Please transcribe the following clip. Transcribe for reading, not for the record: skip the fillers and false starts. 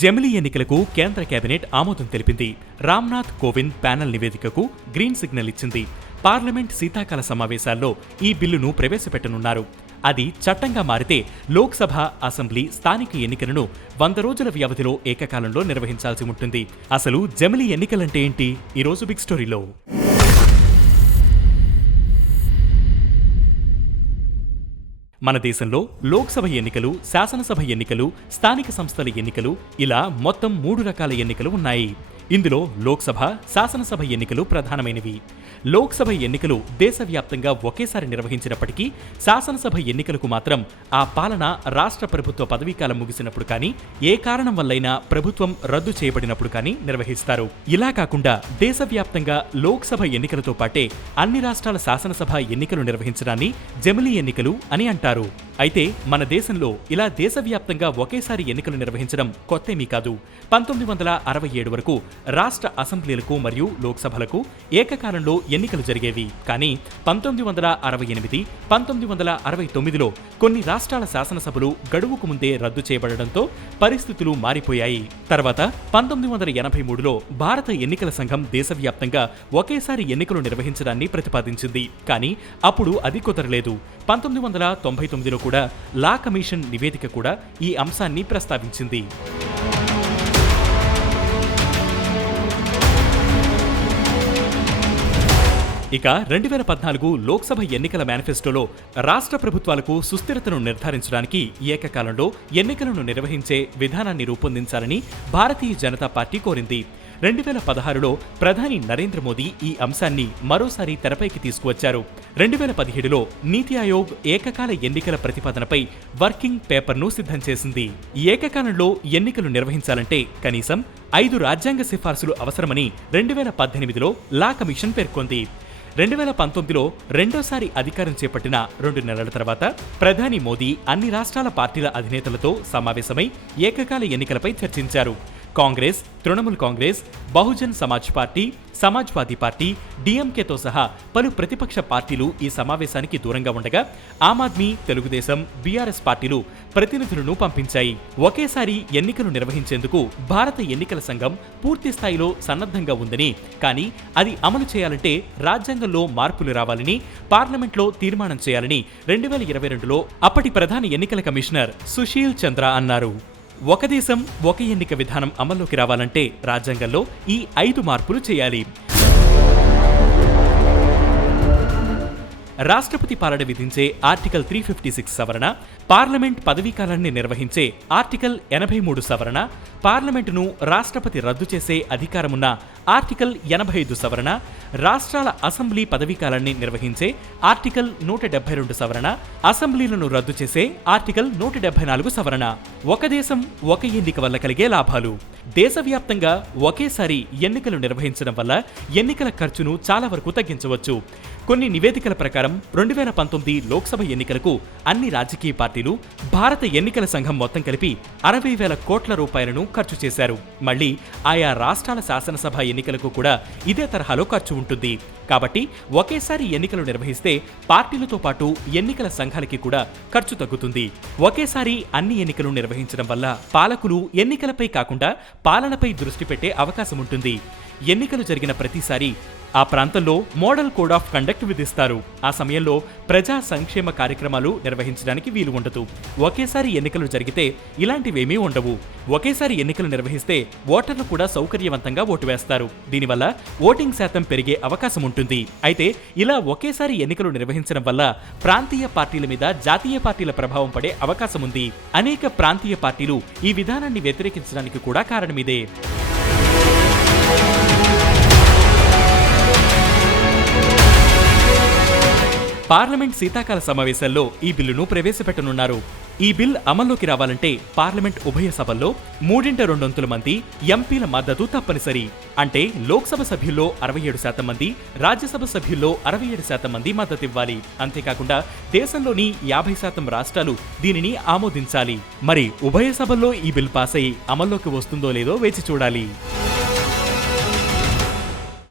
జమిలీ ఎన్నికలకు కేంద్ర కేబినెట్ ఆమోదం తెలిపింది. రామ్నాథ్ కోవింద్ ప్యానెల్ నివేదికకు గ్రీన్ సిగ్నల్ ఇచ్చింది. పార్లమెంట్ శీతాకాల సమావేశాల్లో ఈ బిల్లును ప్రవేశపెట్టనున్నారు. అది చట్టంగా మారితే లోక్సభ, అసెంబ్లీ, స్థానిక ఎన్నికలను 100 రోజుల వ్యవధిలో ఏకకాలంలో నిర్వహించాల్సి ఉంటుంది. అసలు జమిలీ ఎన్నికలంటే ఏంటి? ఈరోజు బిగ్ స్టోరీలో మన దేశంలో లోక్సభ ఎన్నికలు, శాసనసభ ఎన్నికలు, స్థానిక సంస్థల ఎన్నికలు ఇలా మొత్తం 3 రకాల ఎన్నికలు ఉన్నాయి. ఇందులో లోక్సభ, శాసనసభ ఎన్నికలు ప్రధానమైనవి. లోక్సభ ఎన్నికలు దేశవ్యాప్తంగా ఒకేసారి నిర్వహించినప్పటికీ శాసనసభ ఎన్నికలకు మాత్రం ఆ పాలన రాష్ట్ర ప్రభుత్వ పదవీకాలం ముగిసినప్పుడు కానీ, ఏ కారణం వల్లైనా ప్రభుత్వం రద్దు చేయబడినప్పుడు కానీ నిర్వహిస్తారు. ఇలా కాకుండా దేశవ్యాప్తంగా లోక్సభ ఎన్నికలతో పాటే అన్ని రాష్ట్రాల శాసనసభ ఎన్నికలు నిర్వహించడాన్ని జమిలీ ఎన్నికలు అని అంటారు. అయితే మన దేశంలో ఇలా దేశవ్యాప్తంగా ఒకేసారి ఎన్నికలు నిర్వహించడం కొత్తేమీ కాదు. 1967 వరకు రాష్ట్ర అసెంబ్లీలకు మరియు లోక్సభలకు ఏకకాలంలో ఎన్నికలు జరిగేవి. కానీ 1968, 1969లో కొన్ని రాష్ట్రాల శాసనసభలు గడువుకు ముందే రద్దు చేయబడడంతో పరిస్థితులు మారిపోయాయి. తర్వాత 1983లో భారత ఎన్నికల సంఘం దేశవ్యాప్తంగా ఒకేసారి ఎన్నికలు నిర్వహించడాన్ని ప్రతిపాదించింది. కానీ అప్పుడు అది కుదరలేదు. 1999లో కూడా లా కమిషన్ నివేదిక కూడా ఈ అంశాన్ని ప్రస్తావించింది. ఇక 2014 లోక్సభ ఎన్నికల మేనిఫెస్టోలో రాష్ట్ర ప్రభుత్వాలకు సుస్థిరతను నిర్ధారించడానికి ఏకకాలంలో ఎన్నికలను నిర్వహించే విధానాన్ని రూపొందించాలని భారతీయ జనతా పార్టీ కోరింది. 2016లో ప్రధాని నరేంద్ర మోదీ ఈ అంశాన్ని మరోసారి తెరపైకి తీసుకువచ్చారు. 2017లో నీతి ఆయోగ్ ఏకకాల ఎన్నికల ప్రతిపాదనపై వర్కింగ్ పేపర్ను సిద్ధం చేసింది. ఏకకాలంలో ఎన్నికలు నిర్వహించాలంటే కనీసం 5 రాజ్యాంగ సిఫార్సులు అవసరమని 2018లో లా కమిషన్ పేర్కొంది. 2019లో రెండోసారి అధికారం చేపట్టిన 2 నెలల తర్వాత ప్రధాని మోదీ అన్ని రాష్ట్రాల పార్టీల అధినేతలతో సమావేశమై ఏకకాల ఎన్నికలపై చర్చించారు. కాంగ్రెస్, తృణమూల్ కాంగ్రెస్, బహుజన్ సమాజ్ పార్టీ, సమాజ్వాదీ పార్టీ, డిఎంకేతో సహా పలు ప్రతిపక్ష పార్టీలు ఈ సమావేశానికి దూరంగా ఉండగా ఆమ్ ఆద్మీ, తెలుగుదేశం, బీఆర్ఎస్ పార్టీలు ప్రతినిధులను పంపించాయి. ఒకేసారి ఎన్నికలు నిర్వహించేందుకు భారత ఎన్నికల సంఘం పూర్తి స్థాయిలో సన్నద్ధంగా ఉందని, కానీ అది అమలు చేయాలంటే రాజ్యాంగంలో మార్పులు రావాలని, పార్లమెంట్లో తీర్మానం చేయాలని 2022లో అప్పటి ప్రధాన ఎన్నికల కమిషనర్ సుశీల్ చంద్ర అన్నారు. ఒక దేశం, ఒక ఎన్నిక విధానం అమల్లోకి రావాలంటే రాజ్యాంగంలో ఈ 5 మార్పులు చేయాలి. రాష్ట్రపతి పాలన విధించే ఆర్టికల్ 356 సవరణ, పార్లమెంట్ పదవీకాలాన్ని నిర్వహించే ఆర్టికల్ 83 సవరణ, పార్లమెంటును రాష్ట్రపతి రద్దు చేసే అధికారమున్న ఆర్టికల్ 85 సవరణ, రాష్ట్రాల అసెంబ్లీ పదవీకాలాన్ని నిర్వహించే ఆర్టికల్ 172 సవరణ, అసెంబ్లీలను రద్దు చేసే ఆర్టికల్ 174 సవరణ. ఒక దేశం, ఒక ఎన్నిక వల్ల కలిగే లాభాలు. దేశవ్యాప్తంగా ఒకేసారి ఎన్నికలు నిర్వహించడం వల్ల ఎన్నికల ఖర్చును చాలా వరకు తగ్గించవచ్చు. కొన్ని నివేదికల ప్రకారం 2019 లోక్సభ ఎన్నికలకు అన్ని రాజకీయ పార్టీలు, భారత ఎన్నికల సంఘం మొత్తం కలిపి 60,000 కోట్ల రూపాయలను ఖర్చు చేశారు. మళ్లీ ఆయా రాష్ట్రాల శాసనసభ ఎన్నికలకు కూడా ఇదే తరహాలో ఖర్చు ఉంటుంది. కాబట్టి ఒకేసారి ఎన్నికలు నిర్వహిస్తే పార్టీలతో పాటు ఎన్నికల సంఘాలకి కూడా ఖర్చు తగ్గుతుంది. ఒకేసారి అన్ని ఎన్నికలు నిర్వహించడం వల్ల పాలకులు ఎన్నికలపై కాకుండా పాలనపై దృష్టి పెట్టే అవకాశం ఉంటుంది. ఎన్నికలు జరిగిన ప్రతిసారి ఆ ప్రాంతంలో మోడల్ కోడ్ ఆఫ్ కండక్ట్ విధిస్తారు. ఆ సమయంలో ప్రజా సంక్షేమ కార్యక్రమాలు నిర్వహించడానికి వీలు ఉండదు. ఒకేసారి ఎన్నికలు జరిగితే ఇలాంటివేమీ ఉండవు. ఒకేసారి ఎన్నికలు నిర్వహిస్తే ఓటర్లు కూడా సౌకర్యవంతంగా ఓటు వేస్తారు. దీనివల్ల ఓటింగ్ శాతం పెరిగే అవకాశం ఉంటుంది. అయితే ఇలా ఒకేసారి ఎన్నికలు నిర్వహించడం వల్ల ప్రాంతీయ పార్టీల మీద జాతీయ పార్టీల ప్రభావం పడే అవకాశం ఉంది. అనేక ప్రాంతీయ పార్టీలు ఈ విధానాన్ని వ్యతిరేకించడానికి కూడా కారణమిదే. పార్లమెంట్ శీతాకాల సమావేశాల్లో ఈ బిల్లును ప్రవేశపెట్టనున్నారు. ఈ బిల్ అమల్లోకి రావాలంటే పార్లమెంట్ ఉభయ సభల్లో 3/2 మంది ఎంపీల మద్దతు తప్పనిసరి. అంటే లోక్సభ సభ్యుల్లో 67% మంది, రాజ్యసభ సభ్యుల్లో 67% మంది మద్దతివ్వాలి. అంతేకాకుండా దేశంలోని 50% రాష్ట్రాలు దీనిని ఆమోదించాలి. మరి ఉభయ సభల్లో ఈ బిల్ పాస్ అయి అమల్లోకి వస్తుందో లేదో వేచి చూడాలి.